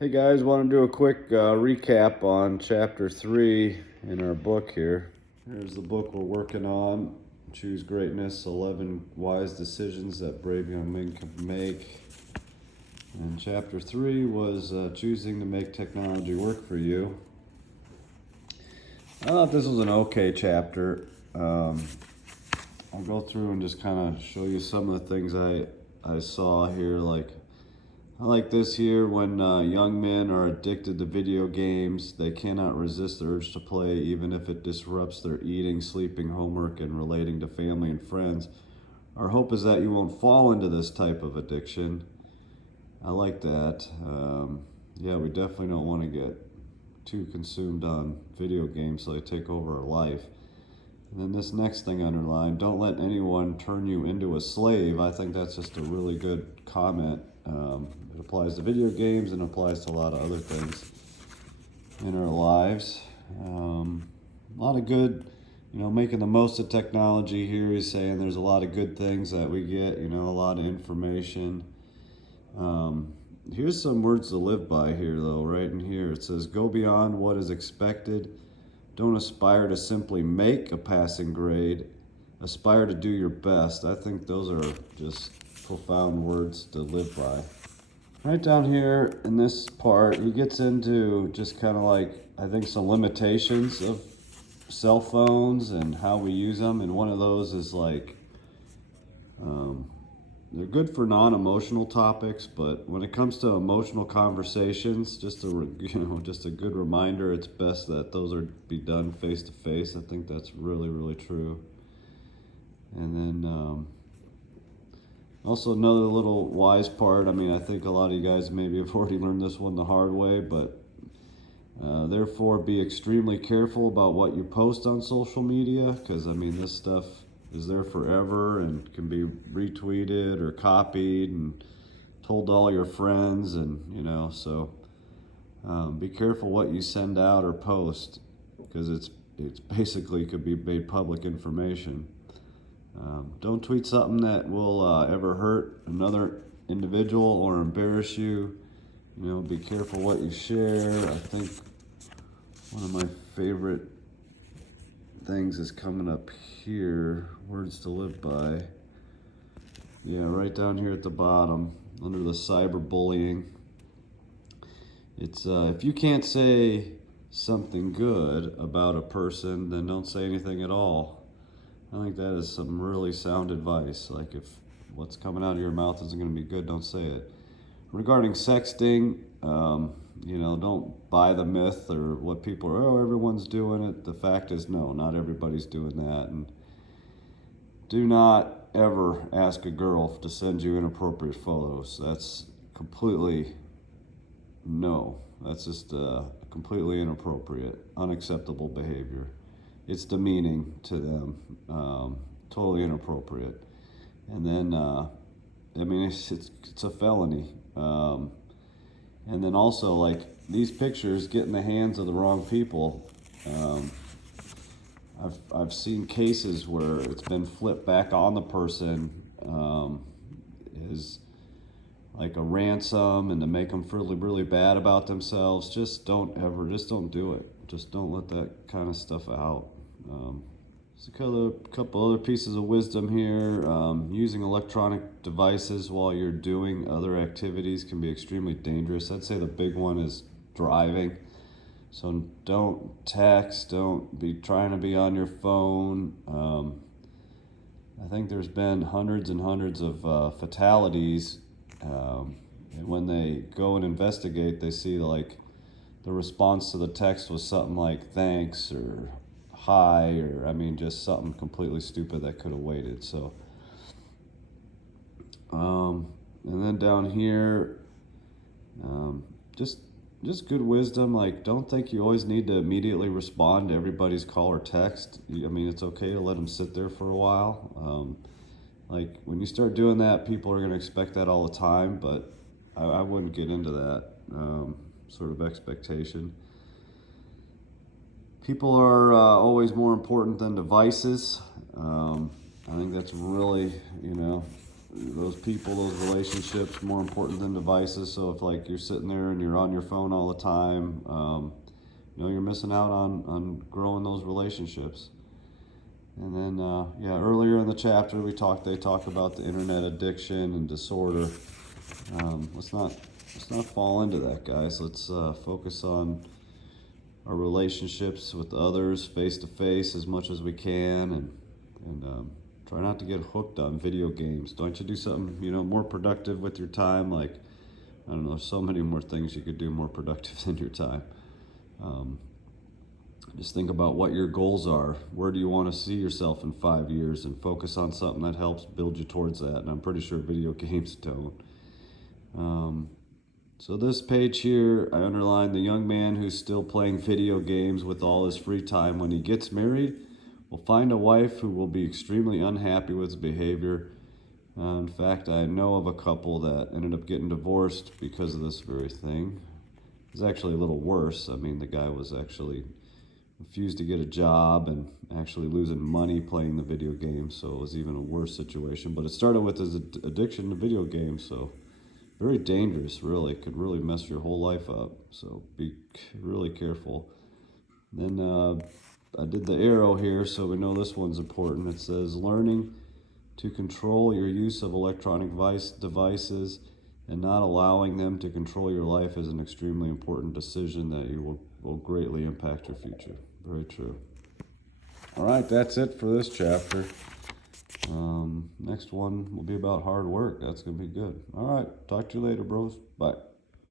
Hey guys, want to do a quick recap on chapter 3 in our book here. Here's the book we're working on, Choose Greatness, 11 Wise Decisions That Brave Young Men Can Make. And chapter 3 was choosing to make technology work for you. I thought this was an okay chapter. I'll go through and just kind of show you some of the things I saw here. I like this here. When young men are addicted to video games, they cannot resist the urge to play, even if it disrupts their eating, sleeping, homework, and relating to family and friends. Our hope is that you won't fall into this type of addiction. I like that. Yeah, we definitely don't want to get too consumed on video games so they take over our life. And then this next thing underlined, don't let anyone turn you into a slave. I think that's just a really good comment. It applies to video games and applies to a lot of other things in our lives. A lot of good, making the most of technology here. He's saying there's a lot of good things that we get, a lot of information. Here's some words to live by here, though, right in here. It says, go beyond what is expected. Don't aspire to simply make a passing grade. Aspire to do your best. I think those are just profound words to live by. Right down here in this part, he gets into just kind of I think some limitations of cell phones and how we use them. And one of those is they're good for non-emotional topics, but when it comes to emotional conversations, just a good reminder, it's best that those are be done face to face. I think that's really, really true. And then also another little wise part. I think a lot of you guys maybe have already learned this one the hard way, but therefore be extremely careful about what you post on social media, because this stuff is there forever and can be retweeted or copied and told to all your friends, and so be careful what you send out or post, because it's basically could be made public information. Don't tweet something that will ever hurt another individual or embarrass you. Be careful what you share. I think one of my favorite things is coming up here, words to live by. Yeah, right down here at the bottom under the cyberbullying. It's if you can't say something good about a person, then don't say anything at all. I think that is some really sound advice. Like, if what's coming out of your mouth isn't going to be good, don't say it. Regarding sexting, don't buy the myth or what people are, everyone's doing it. The fact is, no, not everybody's doing that. And do not ever ask a girl to send you inappropriate photos. That's completely, no. That's just completely inappropriate, unacceptable behavior. It's demeaning to them, totally inappropriate. And then, it's a felony. And then also, these pictures get in the hands of the wrong people. I've seen cases where it's been flipped back on the person, is like a ransom, and to make them feel really bad about themselves. Just don't do it. Just don't let that kind of stuff out. Just a couple other pieces of wisdom here. Using electronic devices while you're doing other activities can be extremely dangerous. I'd say the big one is driving. So don't text, don't be trying to be on your phone. I think there's been hundreds and hundreds of fatalities. And when they go and investigate, they see the response to the text was something like thanks or hi, or just something completely stupid that could have waited. So and then down here, just good wisdom. Don't think you always need to immediately respond to everybody's call or text. It's okay to let them sit there for a while. When you start doing that, people are going to expect that all the time, but I wouldn't get into that sort of expectation. People are always more important than devices. I think that's really, those people, those relationships, more important than devices. So if like you're sitting there and you're on your phone all the time, you're missing out on growing those relationships. And then, earlier in the chapter they talk about the internet addiction and disorder. Let's not fall into that, guys. Let's focus on our relationships with others face to face as much as we can, and try not to get hooked on video games. Don't you do something more productive with your time? Like, I don't know, there's so many more things you could do more productive than your time. Just think about what your goals are. Where do you want to see yourself in 5 years, and focus on something that helps build you towards that. And I'm pretty sure video games don't. So this page here, I underlined: the young man who's still playing video games with all his free time, when he gets married, will find a wife who will be extremely unhappy with his behavior. In fact, I know of a couple that ended up getting divorced because of this very thing. It's actually a little worse. I mean, the guy was actually refused to get a job and actually losing money playing the video games, so it was even a worse situation. But it started with his addiction to video games, so very dangerous, really. Could really mess your whole life up, so be really careful. Then I did the arrow here, so we know this one's important. It says learning to control your use of electronic devices and not allowing them to control your life is an extremely important decision that will greatly impact your future. Very true. All right, that's it for this chapter. Next one will be about hard work. That's going to be good. All right, talk to you later, bros. Bye.